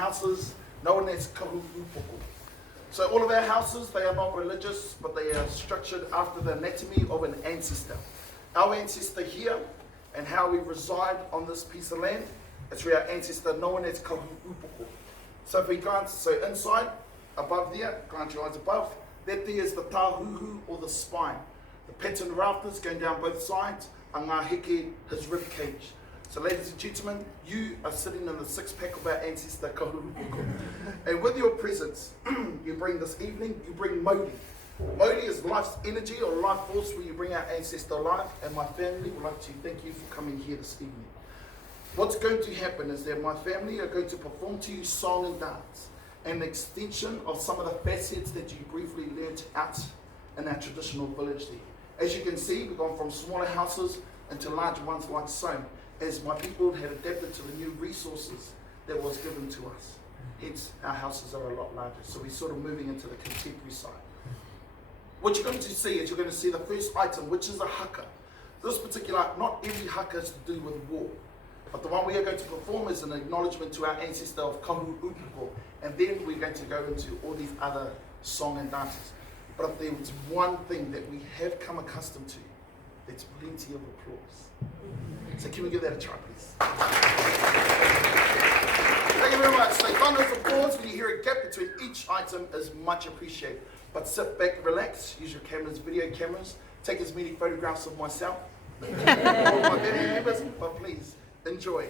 houses known as kahuupoko. So all of our houses, they are not religious, but they are structured after the anatomy of an ancestor. Our ancestor here, and how we reside on this piece of land, it's where our ancestor known as kahuupoko. So if we glance, so inside, above there, glance your eyes above, that there is the tāhuhu or the spine. The pattern rafters going down both sides, a ngā heke, his rib cage. So ladies and gentlemen, you are sitting in the six-pack of our ancestor kahuupoko. And with your presence, you bring this evening, you bring Maori. Maori is life's energy or life force where you bring our ancestor alive, and my family would like to thank you for coming here this evening. What's going to happen is that my family are going to perform to you song and dance, an extension of some of the facets that you briefly learnt out in our traditional village there. As you can see, we've gone from smaller houses into larger ones like so, as my people had adapted to the new resources that was given to us. Hence, our houses are a lot larger, so we're sort of moving into the contemporary side. What you're going to see is you're going to see the first item, which is a haka. This particular, not every haka is to do with war, but the one we are going to perform is an acknowledgement to our ancestor of kahuupoko, and then we're going to go into all these other song and dances. But if there was one thing that we have come accustomed to, it's plenty of applause. So can we give that a try, please? Thank you very much. So thunderous applause when you hear a gap between each item is much appreciated. But sit back, relax, use your cameras, video cameras, take as many photographs of myself, all my family members, but please enjoy.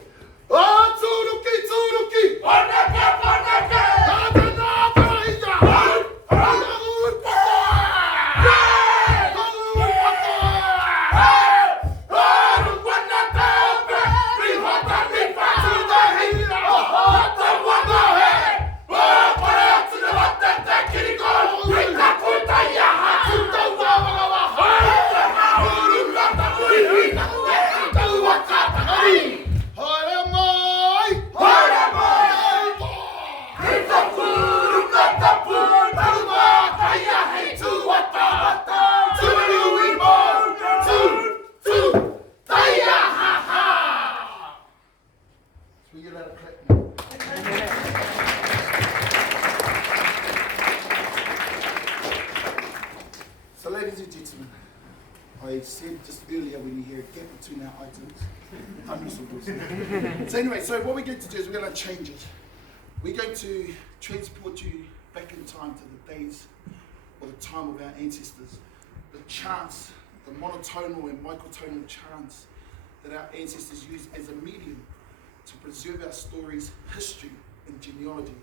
So ladies and gentlemen, I said just earlier when you hear a gap between our items, so anyway, so what we're going to do is we're going to change it. We're going to transport you back in time to the days or the time of our ancestors. The chants, the monotonal and microtonal chants that our ancestors used as a medium to preserve our stories, history and genealogy.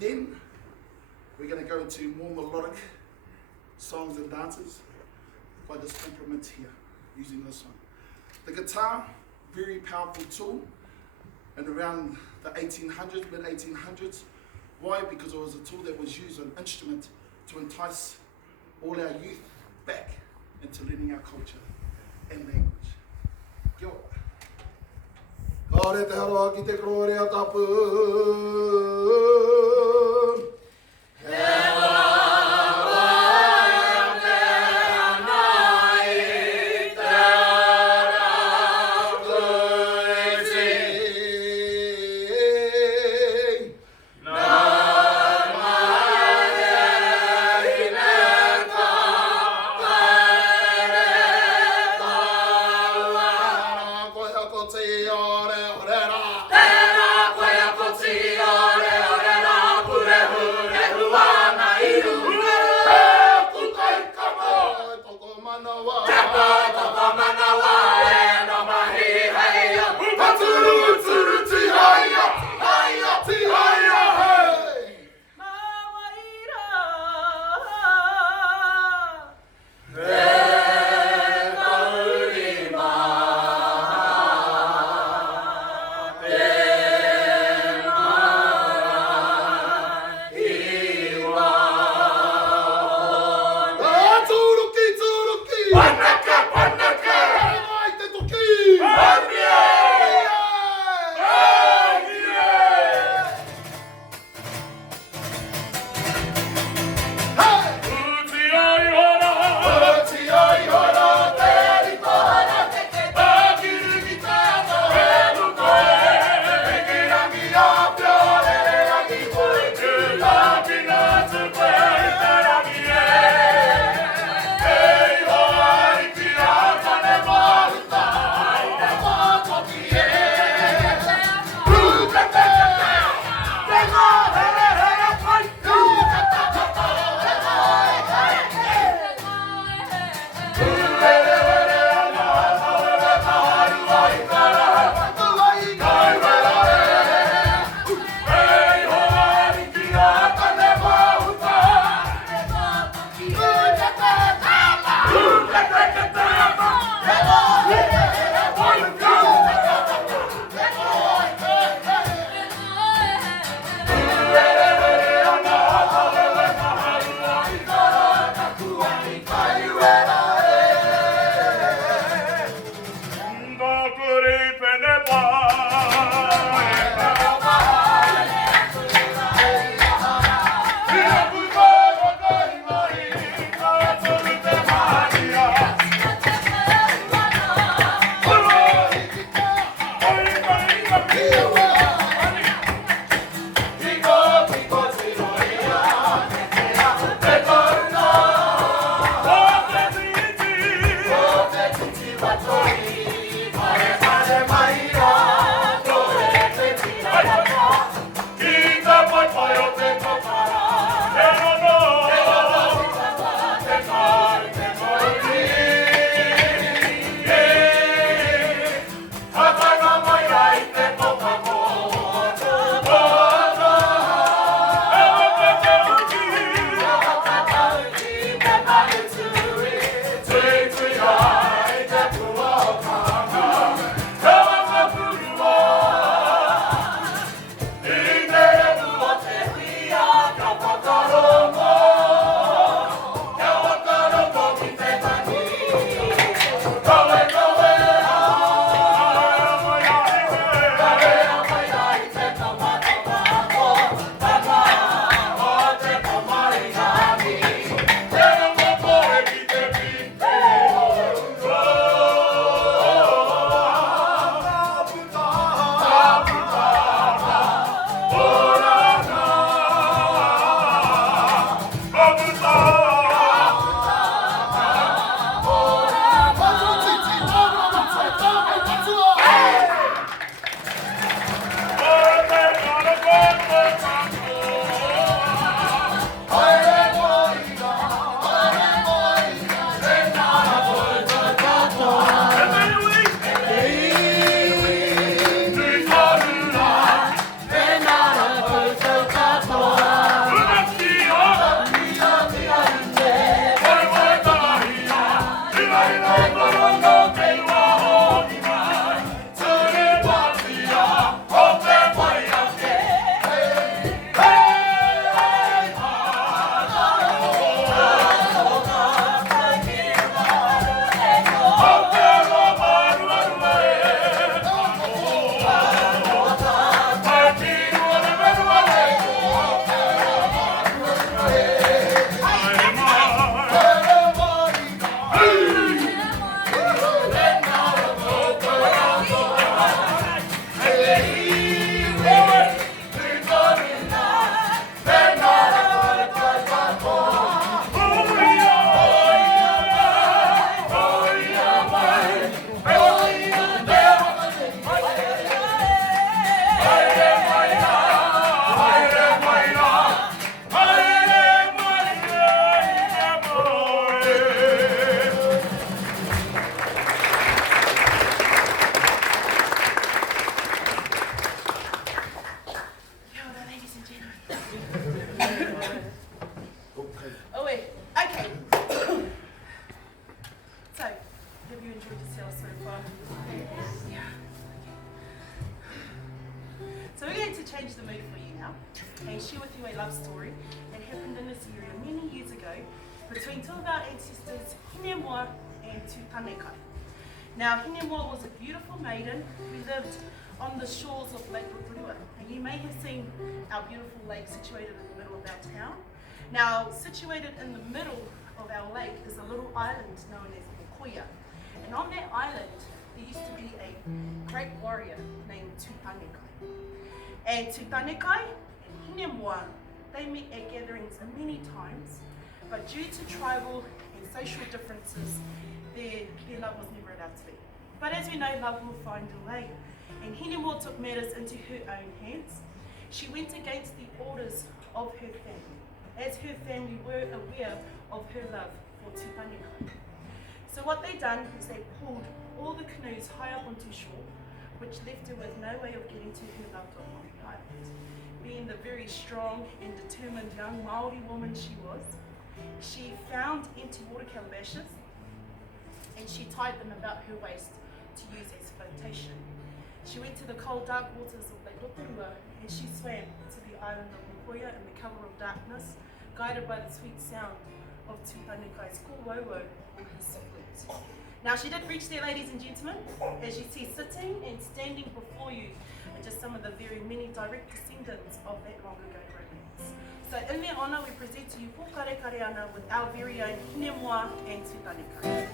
Then we're going to go into more melodic songs and dances by this implement here, using this one. The guitar, very powerful tool, and around the 1800s, mid-1800s. Why? Because it was a tool that was used, an instrument, to entice all our youth back into learning our culture and language. Kia ora. Ka re te haroa ki te kororea tapu. Ore, ore, ore, ore, ore, Oh wait, okay. So, have you enjoyed yourself so far? Yeah. So we're going to change the mood for you now and share with you a love story that happened in this area many years ago between two of our ancestors, Hinemoa and Tamaki. Now, Hinemoa was a beautiful maiden who lived on the shores of Lake Rotorua. And you may have seen our beautiful lake situated in the middle of our town. Now, situated in the middle of our lake is a little island known as Mokoia. And on that island, there used to be a great warrior named Tamaki. And Tamaki and Hinemoa, they met at gatherings many times, but due to tribal and social differences, their love was never allowed to be. But as we know, love will find a way. And Hinemoa took matters into her own hands. She went against the orders of her family, as her family were aware of her love for Tamaki. So what they done is they pulled all the canoes high up onto shore, which left her with no way of getting to her loved on Maori Island. Being the very strong and determined young Maori woman she was, she found empty water calabashes and she tied them about her waist to use as flotation. She went to the cold, dark waters of Lake Rotorua and she swam to the island of Mokoia in the cover of darkness, guided by the sweet sound of Tutanekai kōwauwau on his flute. Now she did reach there, ladies and gentlemen, as you see sitting and standing before you are just some of the very many direct descendants of that long ago romance. So in their honour, we present to you Pokare Kareana with our very own Hinemoa and Tutanekai.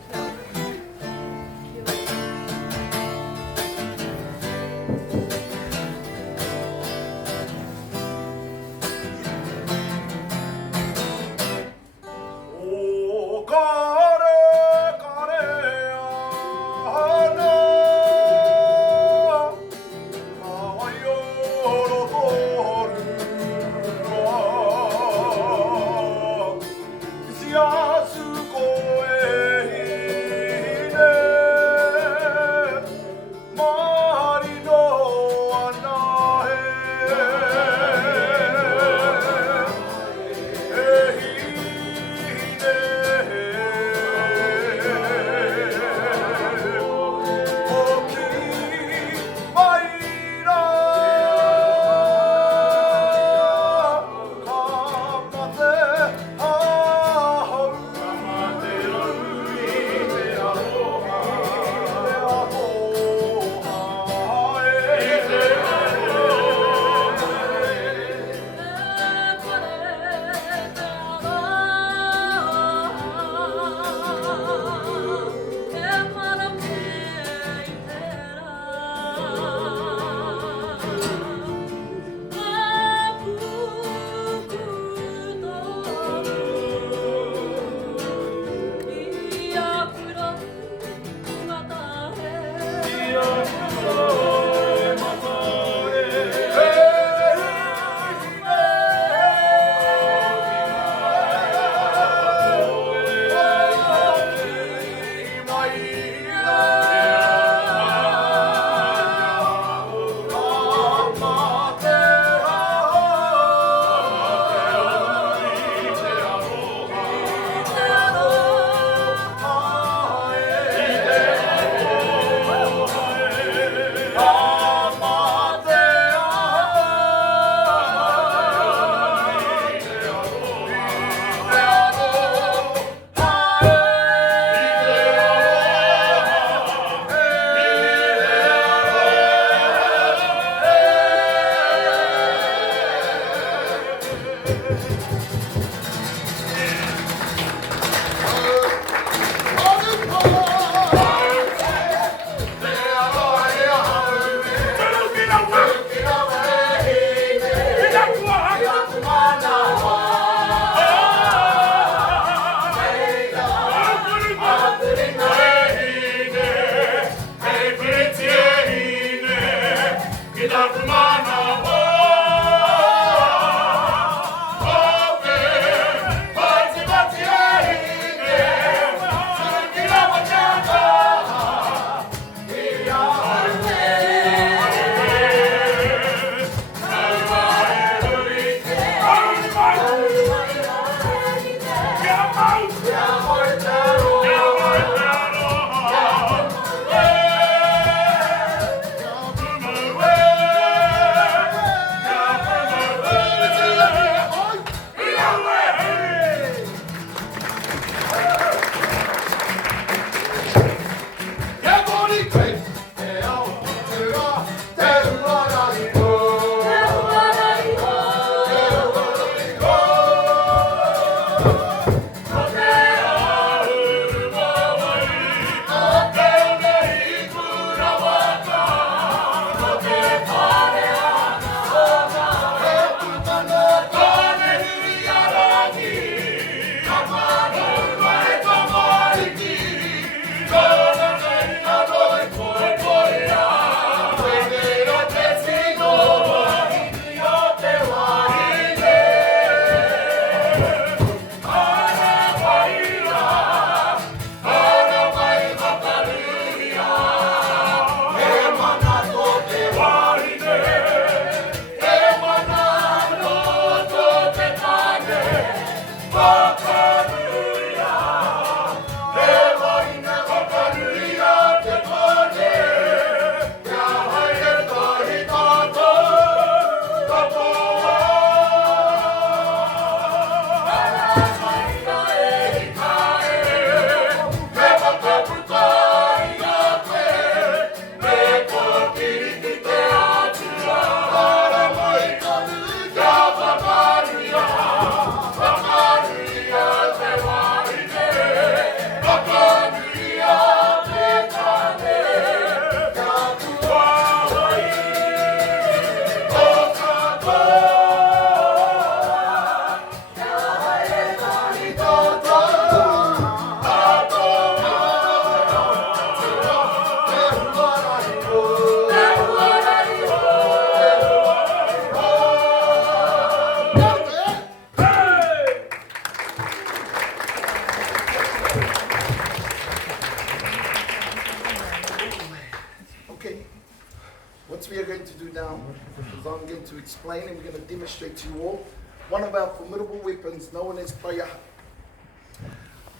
explain and we're going to demonstrate to you all one of our formidable weapons known as taiaha.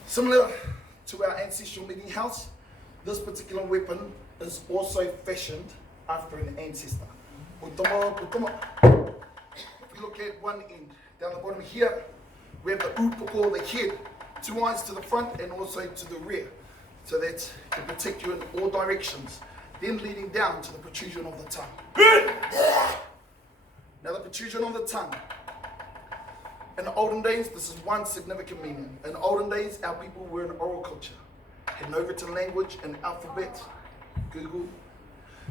Similar to our ancestral meeting house, this particular weapon is also fashioned after an ancestor. If you look at one end, down the bottom here, we have the upoko, the head, 2 eyes to the front and also to the rear, so that it can protect you in all directions, then leading down to the protrusion of the tongue. Now the protrusion of the tongue. In the olden days, this is one significant meaning. In the olden days, our people were an oral culture, had no written language and alphabet, Google,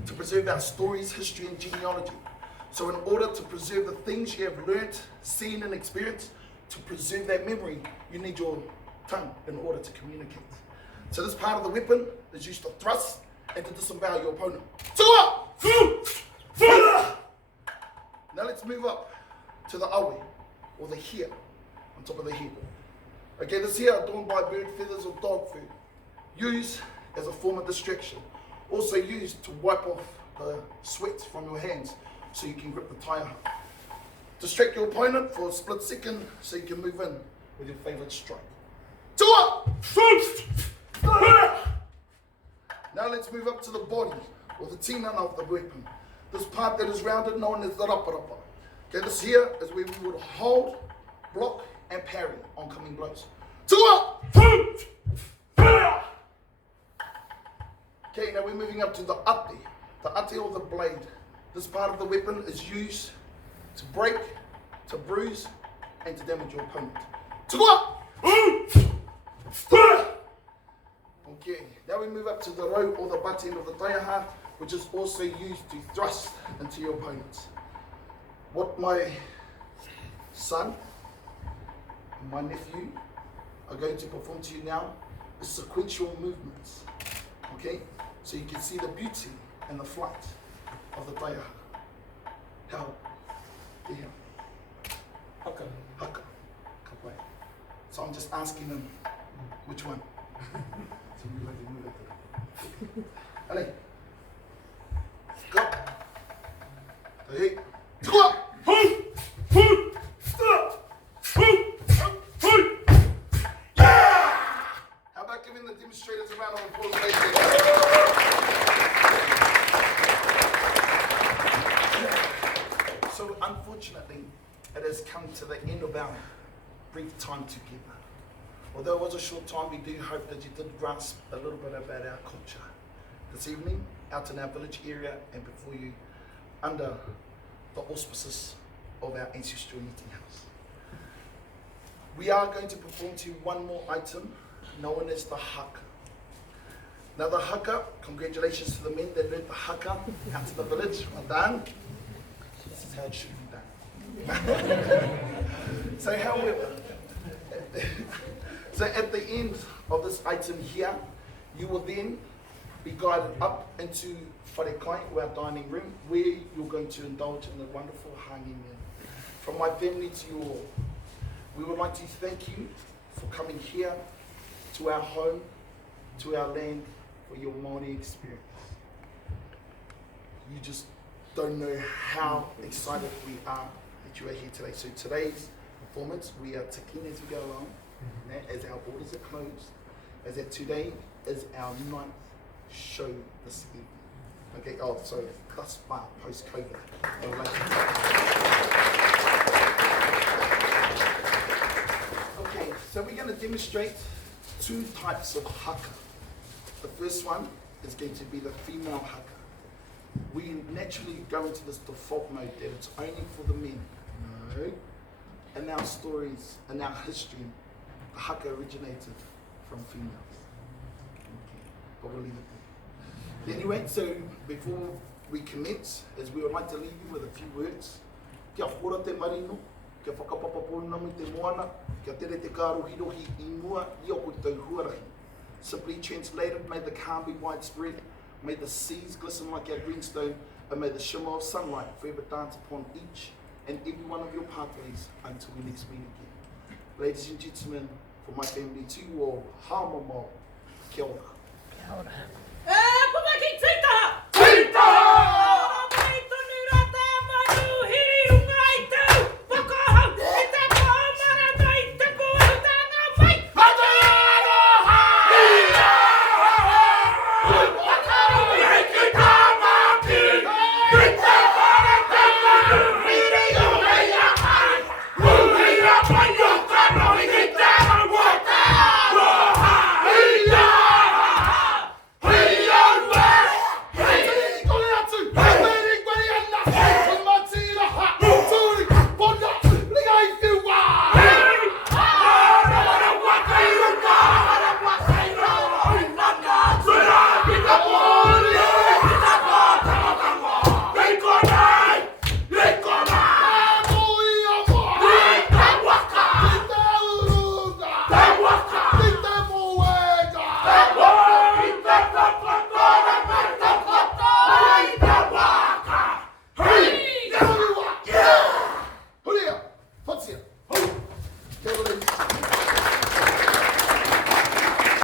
to preserve our stories, history and genealogy. So in order to preserve the things you have learnt, seen and experienced, to preserve that memory, you need your tongue in order to communicate. So this part of the weapon is used to thrust and to disembowel your opponent. Now let's move up to the awe, or the hair, on top of the head. Okay, this hair adorned by bird feathers or dog food, used as a form of distraction. Also used to wipe off the sweat from your hands so you can grip the taiaha. Distract your opponent for a split second so you can move in with your favourite strike. Now let's move up to the body, or the tinana of the weapon. This part that is rounded, known as the raparapa. Okay, this here is where we would hold, block, and parry oncoming blows. Okay, now we're moving up to the ate. The ate, or the blade. This part of the weapon is used to break, to bruise, and to damage your opponent. Okay, now we move up to the ro, or the butt end of the taiaha, which is also used to thrust into your opponents. What my son and my nephew are going to perform to you now is sequential movements. Okay, so you can see the beauty and the flight of the taiaha. How? Haka. Haka. Kapai. So I'm just asking him which one. So move it. Allez. Go. Hey. Go. How about giving the demonstrators a round of applause, ladies and gentlemen? So unfortunately, it has come to the end of our brief time together. Although it was a short time, we do hope that you did grasp a little bit about our culture. This evening, out in our village area and before you, under the auspices of our ancestral meeting house. We are going to perform to you one more item known as the haka. Now the haka, congratulations to the men that learned the haka out to the village. Well done. This is how it should be done. So however, so at the end of this item here, you will then be guided up into wharekai, or our dining room, where you're going to indulge in the wonderful hangi meal. From my family to you all, we would like to thank you for coming here to our home, to our land, for your Maori experience. You just don't know how excited we are that you are here today. So today's performance, we are ticking as we go along, as our borders are closed, as that today is our 9th show this evening. Okay, oh, sorry, thus far, post-COVID. Okay, so we're going to demonstrate 2 types of haka. The first one is going to be the female haka. We naturally go into this default mode that it's only for the men. No. In our stories, in our history, the haka originated from females. Okay, but we'll leave it there. Anyway, so before we commence, as we would like to leave you with a few words. Kia whora te marino, kia whakapapapona me te moana, kia tere te karohirohi I mua I o koutou huarahi. Simply translated, may the calm be widespread, may the seas glisten like our greenstone, and may the shimmer of sunlight forever dance upon each and every one of your pathways until we next meet again. Ladies and gentlemen, for my family to you all, ha mamo, kia ora. Kia ora.